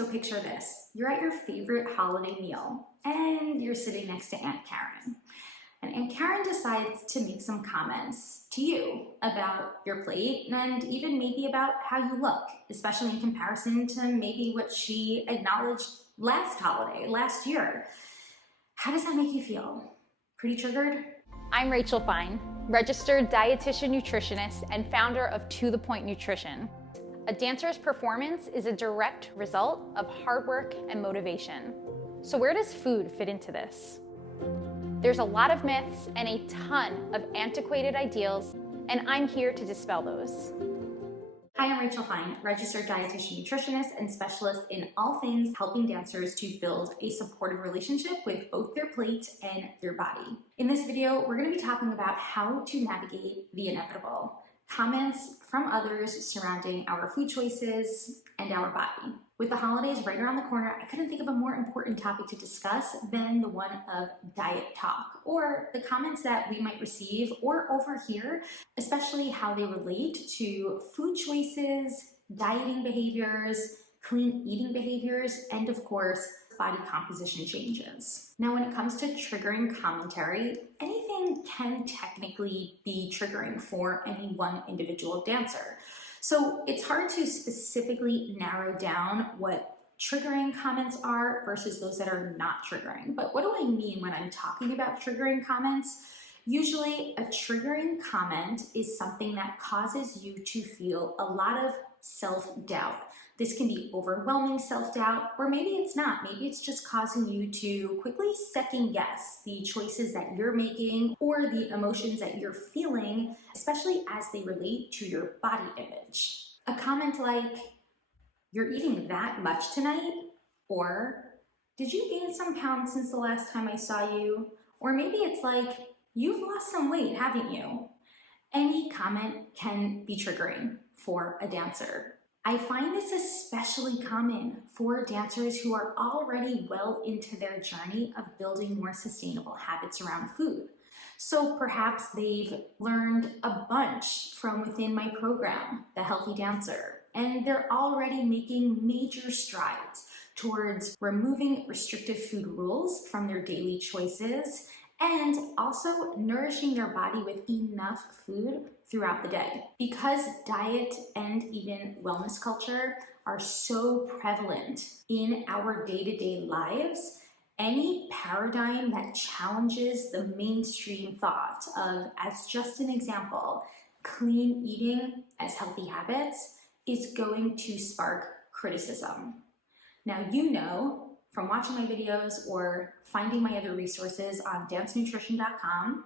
So picture this, you're at your favorite holiday meal and you're sitting next to Aunt Karen. And Aunt Karen decides to make some comments to you about your plate and even maybe about how you look, especially in comparison to maybe what she acknowledged last holiday, last year. How does that make you feel? Pretty triggered? I'm Rachel Fine, registered dietitian nutritionist and founder of To The Point Nutrition. A dancer's performance is a direct result of hard work and motivation. So where does food fit into this? There's a lot of myths and a ton of antiquated ideals, and I'm here to dispel those. Hi, I'm Rachel Fine, registered dietitian nutritionist and specialist in all things helping dancers to build a supportive relationship with both their plate and their body. In this video, we're going to be talking about how to navigate the inevitable. Comments from others surrounding our food choices and our body. With the holidays right around the corner, I couldn't think of a more important topic to discuss than the one of diet talk, or the comments that we might receive or overhear, especially how they relate to food choices, dieting behaviors, clean eating behaviors, and of course, body composition changes. Now, when it comes to triggering commentary, anything can technically be triggering for any one individual dancer. So it's hard to specifically narrow down what triggering comments are versus those that are not triggering. But what do I mean when I'm talking about triggering comments? Usually a triggering comment is something that causes you to feel a lot of self-doubt. This can be overwhelming self-doubt, or maybe it's not. Maybe it's just causing you to quickly second guess the choices that you're making or the emotions that you're feeling, especially as they relate to your body image. A comment like, "You're eating that much tonight?" Or, "Did you gain some pounds since the last time I saw you?" Or maybe it's like, "You've lost some weight, haven't you?" Any comment can be triggering for a dancer. I find this especially common for dancers who are already well into their journey of building more sustainable habits around food. So perhaps they've learned a bunch from within my program, The Healthy Dancer, and they're already making major strides towards removing restrictive food rules from their daily choices and also nourishing their body with enough food throughout the day. Because diet and even wellness culture are so prevalent in our day-to-day lives, any paradigm that challenges the mainstream thought of, as just an example, clean eating as healthy habits is going to spark criticism. Now, you know from watching my videos or finding my other resources on dancenutrition.com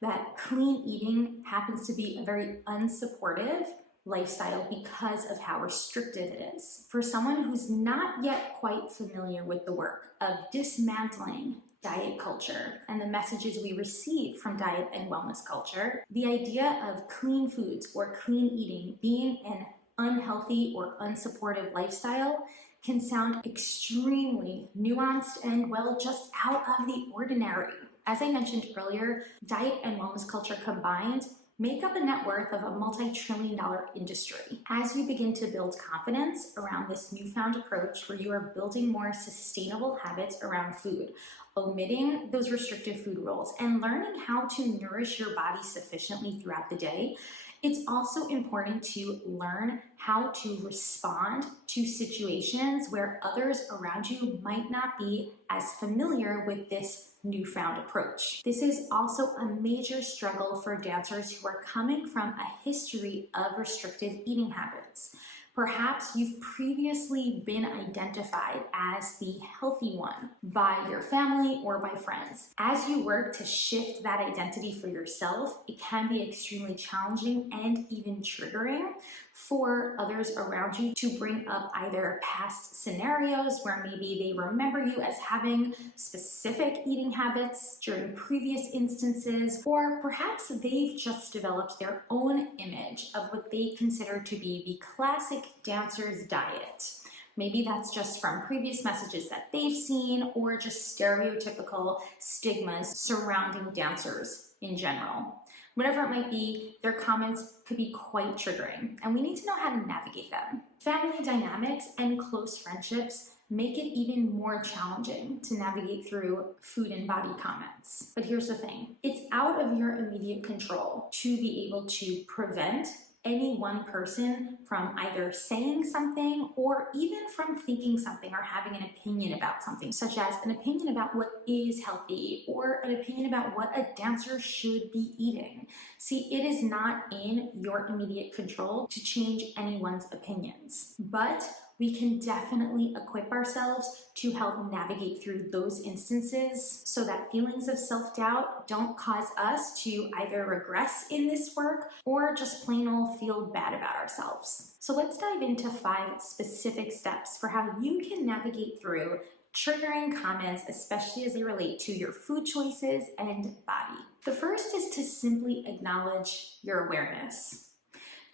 that clean eating happens to be a very unsupportive lifestyle because of how restrictive it is. For someone who's not yet quite familiar with the work of dismantling diet culture and the messages we receive from diet and wellness culture, the idea of clean foods or clean eating being an unhealthy or unsupportive lifestyle can sound extremely nuanced and, well, just out of the ordinary. As I mentioned earlier, diet and wellness culture combined make up a net worth of a multi-trillion-dollar industry. As you begin to build confidence around this newfound approach where you are building more sustainable habits around food, omitting those restrictive food rules, and learning how to nourish your body sufficiently throughout the day, it's also important to learn how to respond to situations where others around you might not be as familiar with this newfound approach. This is also a major struggle for dancers who are coming from a history of restrictive eating habits. Perhaps you've previously been identified as the healthy one by your family or by friends. As you work to shift that identity for yourself, it can be extremely challenging and even triggering for others around you to bring up either past scenarios where maybe they remember you as having specific eating habits during previous instances, or perhaps they've just developed their own image of what they consider to be the classic dancer's diet. Maybe that's just from previous messages that they've seen or just stereotypical stigmas surrounding dancers in general. Whatever it might be, their comments could be quite triggering, and we need to know how to navigate them. Family dynamics and close friendships make it even more challenging to navigate through food and body comments. But here's the thing, it's out of your immediate control to be able to prevent any one person from either saying something or even from thinking something or having an opinion about something, such as an opinion about what is healthy or an opinion about what a dancer should be eating. See, it is not in your immediate control to change anyone's opinions, but we can definitely equip ourselves to help navigate through those instances so that feelings of self-doubt don't cause us to either regress in this work or just plain old feel bad about ourselves. So let's dive into 5 specific steps for how you can navigate through triggering comments, especially as they relate to your food choices and body. The first is to simply acknowledge your awareness.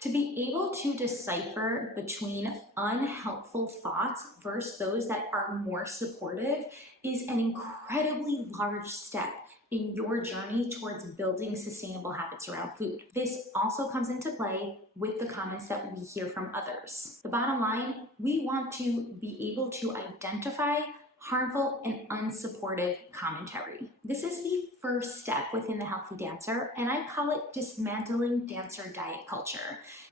To be able to decipher between unhelpful thoughts versus those that are more supportive is an incredibly large step in your journey towards building sustainable habits around food. This also comes into play with the comments that we hear from others. The bottom line, we want to be able to identify harmful and unsupportive commentary. This is the first step within the healthy dancer, and I call it dismantling dancer diet culture.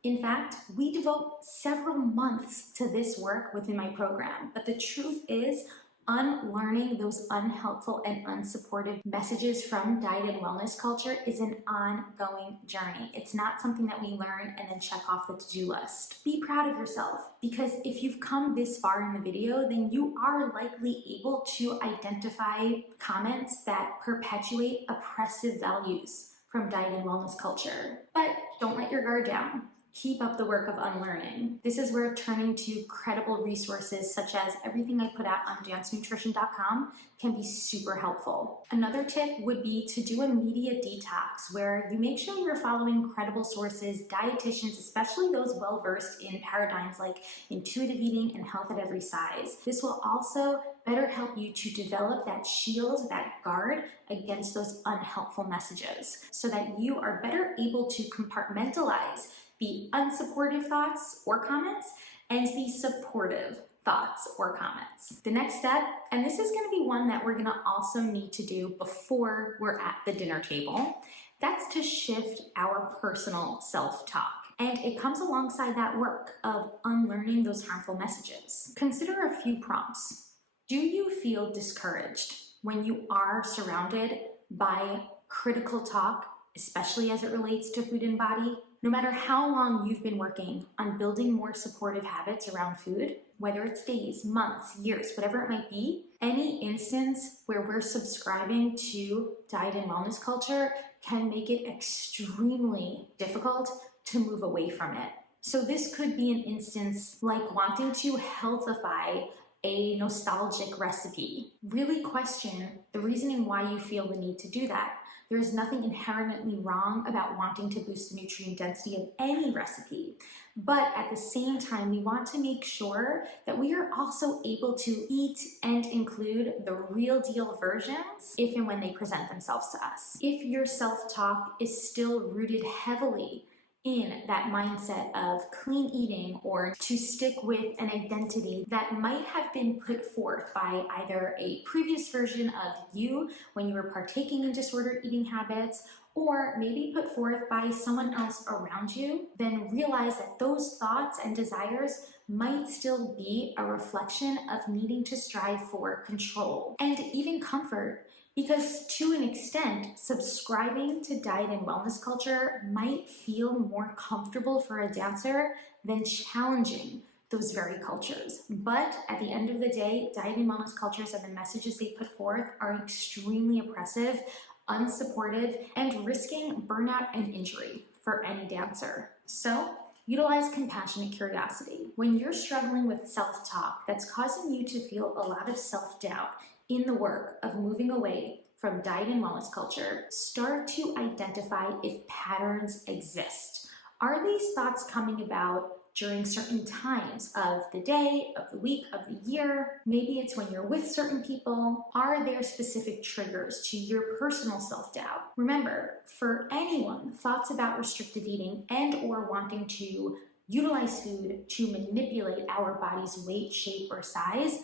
In fact, we devote several months to this work within my program, but the truth is, unlearning those unhelpful and unsupportive messages from diet and wellness culture is an ongoing journey. It's not something that we learn and then check off the to-do list. Be proud of yourself, because if you've come this far in the video, then you are likely able to identify comments that perpetuate oppressive values from diet and wellness culture. But don't let your guard down. Keep up the work of unlearning. This is where turning to credible resources such as everything I put out on dancenutrition.com can be super helpful. Another tip would be to do a media detox where you make sure you're following credible sources, dietitians, especially those well-versed in paradigms like intuitive eating and health at every size. This will also better help you to develop that shield, that guard against those unhelpful messages so that you are better able to compartmentalize the unsupportive thoughts or comments and the supportive thoughts or comments. The next step, and this is going to be one that we're going to also need to do before we're at the dinner table, that's to shift our personal self-talk. And it comes alongside that work of unlearning those harmful messages. Consider a few prompts. Do you feel discouraged when you are surrounded by critical talk, especially as it relates to food and body? No matter how long you've been working on building more supportive habits around food, whether it's days, months, years, whatever it might be, any instance where we're subscribing to diet and wellness culture can make it extremely difficult to move away from it. So this could be an instance like wanting to healthify a nostalgic recipe. Really question the reasoning why you feel the need to do that. There is nothing inherently wrong about wanting to boost the nutrient density of any recipe, but at the same time, we want to make sure that we are also able to eat and include the real deal versions if and when they present themselves to us. If your self-talk is still rooted heavily in that mindset of clean eating or to stick with an identity that might have been put forth by either a previous version of you when you were partaking in disordered eating habits, or maybe put forth by someone else around you, then realize that those thoughts and desires might still be a reflection of needing to strive for control and even comfort. Because to an extent, subscribing to diet and wellness culture might feel more comfortable for a dancer than challenging those very cultures. But at the end of the day, diet and wellness cultures and the messages they put forth are extremely oppressive, unsupportive, and risking burnout and injury for any dancer. So, utilize compassionate curiosity. When you're struggling with self-talk that's causing you to feel a lot of self-doubt in the work of moving away from diet and wellness culture, start to identify if patterns exist. Are these thoughts coming about during certain times of the day, of the week, of the year? Maybe it's when you're with certain people. Are there specific triggers to your personal self-doubt? Remember, for anyone, thoughts about restrictive eating and or wanting to utilize food to manipulate our body's weight, shape, or size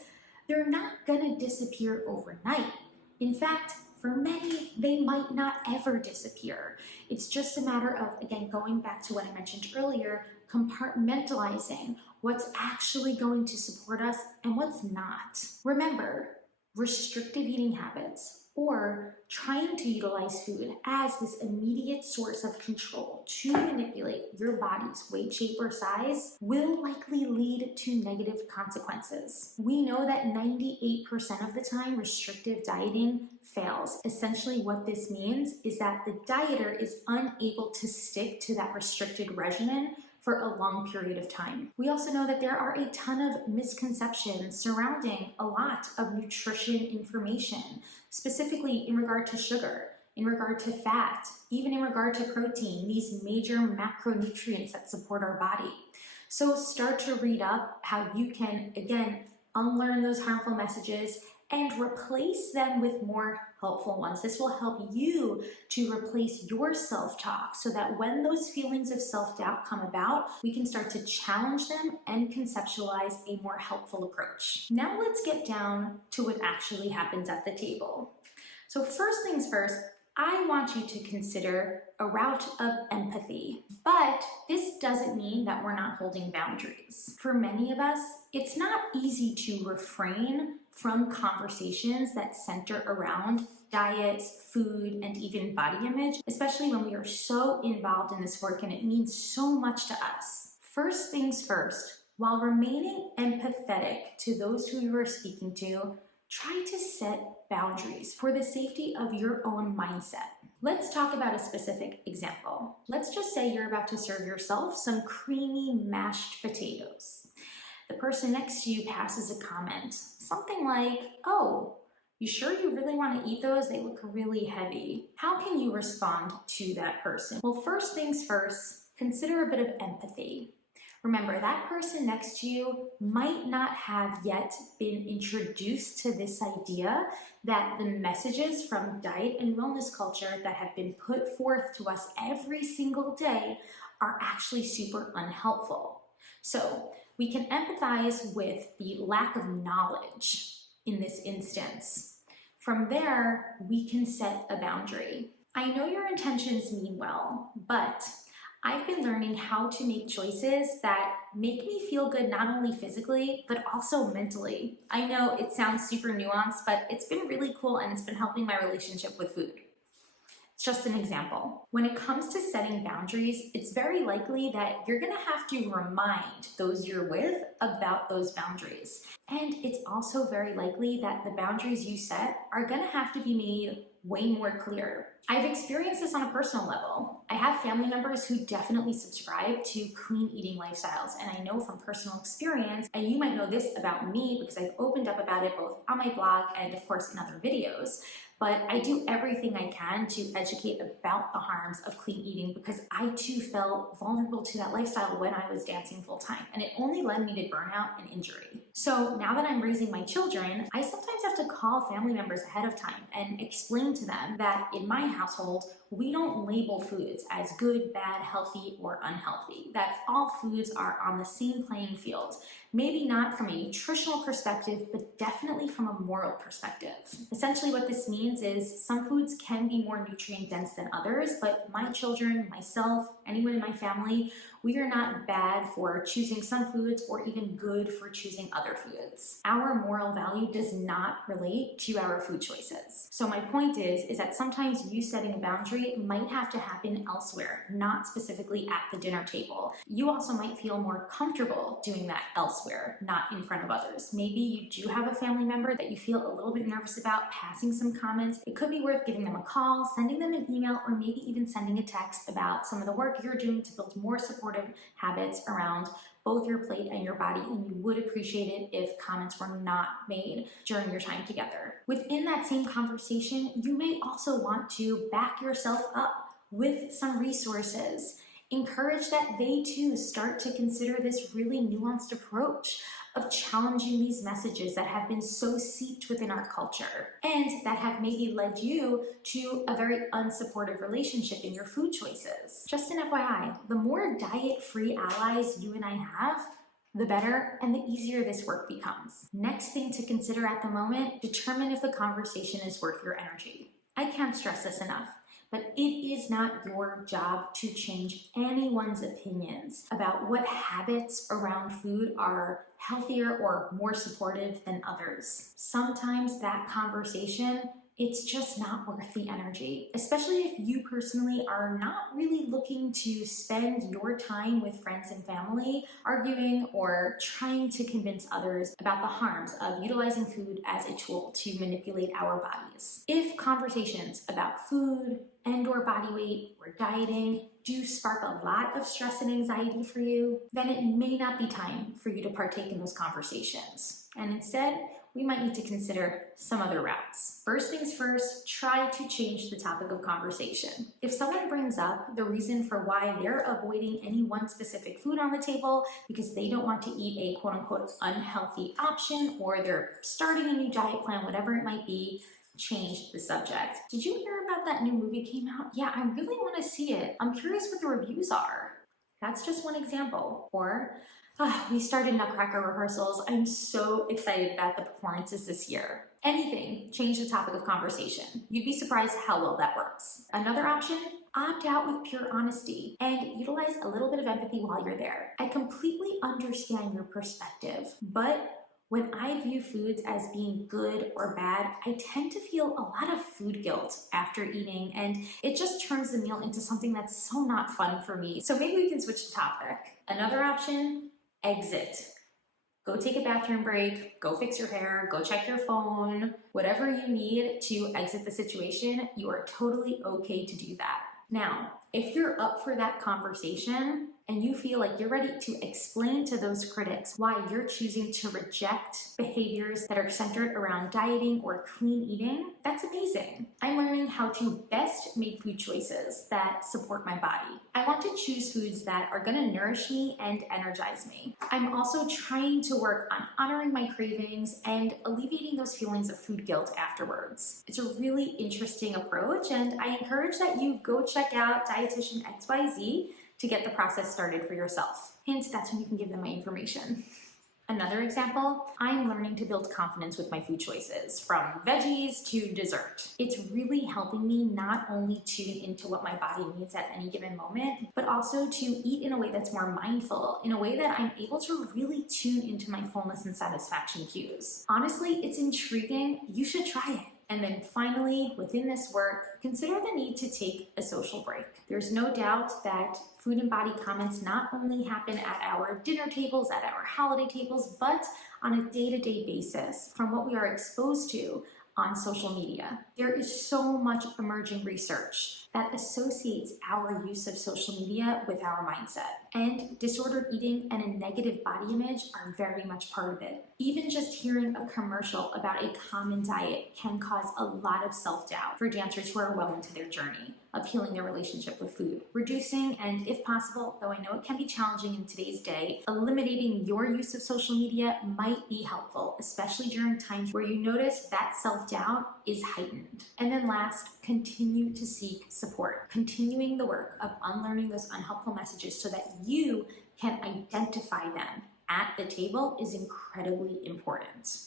they're not gonna disappear overnight. In fact, for many, they might not ever disappear. It's just a matter of, again, going back to what I mentioned earlier, compartmentalizing what's actually going to support us and what's not. Remember, restrictive eating habits or trying to utilize food as this immediate source of control to manipulate your body's weight, shape, or size will likely lead to negative consequences. We know that 98% of the time restrictive dieting fails. Essentially what this means is that the dieter is unable to stick to that restricted regimen for a long period of time. We also know that there are a ton of misconceptions surrounding a lot of nutrition information, specifically in regard to sugar, in regard to fat, even in regard to protein, these major macronutrients that support our body. So start to read up how you can, again, unlearn those harmful messages and replace them with more helpful ones. This will help you to replace your self-talk so that when those feelings of self-doubt come about, we can start to challenge them and conceptualize a more helpful approach. Now let's get down to what actually happens at the table. So first things first, I want you to consider a route of empathy, but this doesn't mean that we're not holding boundaries. For many of us, it's not easy to refrain from conversations that center around diets, food, and even body image, especially when we are so involved in this work and it means so much to us. First things first, while remaining empathetic to those who you are speaking to, try to set boundaries for the safety of your own mindset. Let's talk about a specific example. Let's just say you're about to serve yourself some creamy mashed potatoes. The person next to you passes a comment, something like, "Oh, you sure you really want to eat those? They look really heavy." How can you respond to that person? Well, first things first, consider a bit of empathy. Remember, that person next to you might not have yet been introduced to this idea that the messages from diet and wellness culture that have been put forth to us every single day are actually super unhelpful. So we can empathize with the lack of knowledge in this instance. From there, we can set a boundary. I know your intentions mean well, but I've been learning how to make choices that make me feel good not only physically, but also mentally. I know it sounds super nuanced, but it's been really cool and it's been helping my relationship with food. It's just an example. When it comes to setting boundaries, it's very likely that you're gonna have to remind those you're with about those boundaries. And it's also very likely that the boundaries you set are gonna have to be made way more clear. I've experienced this on a personal level. I have family members who definitely subscribe to clean eating lifestyles, and I know from personal experience, and you might know this about me because I've opened up about it both on my blog and of course in other videos, but I do everything I can to educate about the harms of clean eating because I too felt vulnerable to that lifestyle when I was dancing full time, and it only led me to burnout and injury. So now that I'm raising my children, I sometimes have to call family members ahead of time and explain to them that in my household, we don't label foods as good, bad, healthy, or unhealthy, that all foods are on the same playing field. Maybe not from a nutritional perspective, but definitely from a moral perspective. Essentially what this means is some foods can be more nutrient dense than others, but my children, myself, anyone in my family, we are not bad for choosing some foods or even good for choosing other foods. Our moral value does not relate to our food choices. So my point is that sometimes you setting a boundary might have to happen elsewhere, not specifically at the dinner table. You also might feel more comfortable doing that elsewhere, not in front of others. Maybe you do have a family member that you feel a little bit nervous about passing some comments. It could be worth giving them a call, sending them an email, or maybe even sending a text about some of the work you're doing to build more supportive habits around both your plate and your body, and you would appreciate it if comments were not made during your time together. Within that same conversation, you may also want to back yourself up with some resources. Encourage that they too start to consider this really nuanced approach of challenging these messages that have been so seeped within our culture and that have maybe led you to a very unsupportive relationship in your food choices. Just an FYI, the more diet-free allies you and I have, the better and the easier this work becomes. Next thing to consider at the moment, determine if the conversation is worth your energy. I can't stress this enough, but it is not your job to change anyone's opinions about what habits around food are healthier or more supportive than others. Sometimes that conversation, it's just not worth the energy, especially if you personally are not really looking to spend your time with friends and family arguing or trying to convince others about the harms of utilizing food as a tool to manipulate our bodies. If conversations about food and/or body weight or dieting do spark a lot of stress and anxiety for you, then it may not be time for you to partake in those conversations. And instead, we might need to consider some other routes. First things first, try to change the topic of conversation. If someone brings up the reason for why they're avoiding any one specific food on the table because they don't want to eat a quote-unquote unhealthy option, or they're starting a new diet plan, whatever it might be, change the subject. Did you hear about that new movie came out? Yeah, I really want to see it. I'm curious what the reviews are. That's just one example. Or, we started Nutcracker rehearsals. I'm so excited about the performances this year. Anything, change the topic of conversation. You'd be surprised how well that works. Another option, opt out with pure honesty and utilize a little bit of empathy while you're there. I completely understand your perspective, but when I view foods as being good or bad, I tend to feel a lot of food guilt after eating, and it just turns the meal into something that's so not fun for me. So maybe we can switch the topic. Another option, exit. Go take a bathroom break, go fix your hair, go check your phone, whatever you need to exit the situation, you are totally okay to do that. Now, if you're up for that conversation and you feel like you're ready to explain to those critics why you're choosing to reject behaviors that are centered around dieting or clean eating, that's amazing. I'm learning how to best make food choices that support my body. I want to choose foods that are going to nourish me and energize me. I'm also trying to work on honoring my cravings and alleviating those feelings of food guilt afterwards. It's a really interesting approach, and I encourage that you go check out Dietitian XYZ to get the process started for yourself. Hint, that's when you can give them my information. Another example, I'm learning to build confidence with my food choices, from veggies to dessert. It's really helping me not only tune into what my body needs at any given moment, but also to eat in a way that's more mindful, in a way that I'm able to really tune into my fullness and satisfaction cues. Honestly, it's intriguing. You should try it. And then finally, within this work, consider the need to take a social break. There's no doubt that food and body comments not only happen at our dinner tables, at our holiday tables, but on a day-to-day basis from what we are exposed to on social media. There is so much emerging research that associates our use of social media with our mindset. And disordered eating and a negative body image are very much part of it. Even just hearing a commercial about a common diet can cause a lot of self-doubt for dancers who are well into their journey of healing their relationship with food. Reducing, and if possible, though I know it can be challenging in today's day, eliminating your use of social media might be helpful, especially during times where you notice that self-doubt is heightened. And then last, continue to seek support. Continuing the work of unlearning those unhelpful messages so that you can identify them at the table is incredibly important.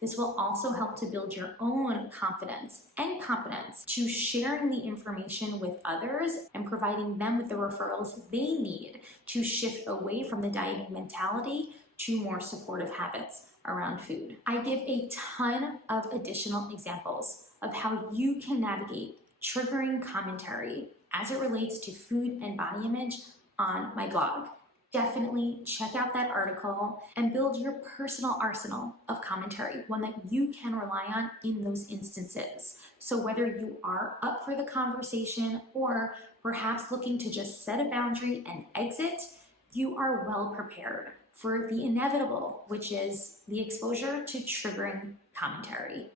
This will also help to build your own confidence and competence to sharing the information with others and providing them with the referrals they need to shift away from the dieting mentality to more supportive habits around food. I give a ton of additional examples of how you can navigate triggering commentary as it relates to food and body image on my blog. Definitely check out that article and build your personal arsenal of commentary, one that you can rely on in those instances. So whether you are up for the conversation or perhaps looking to just set a boundary and exit, you are well prepared for the inevitable, which is the exposure to triggering commentary.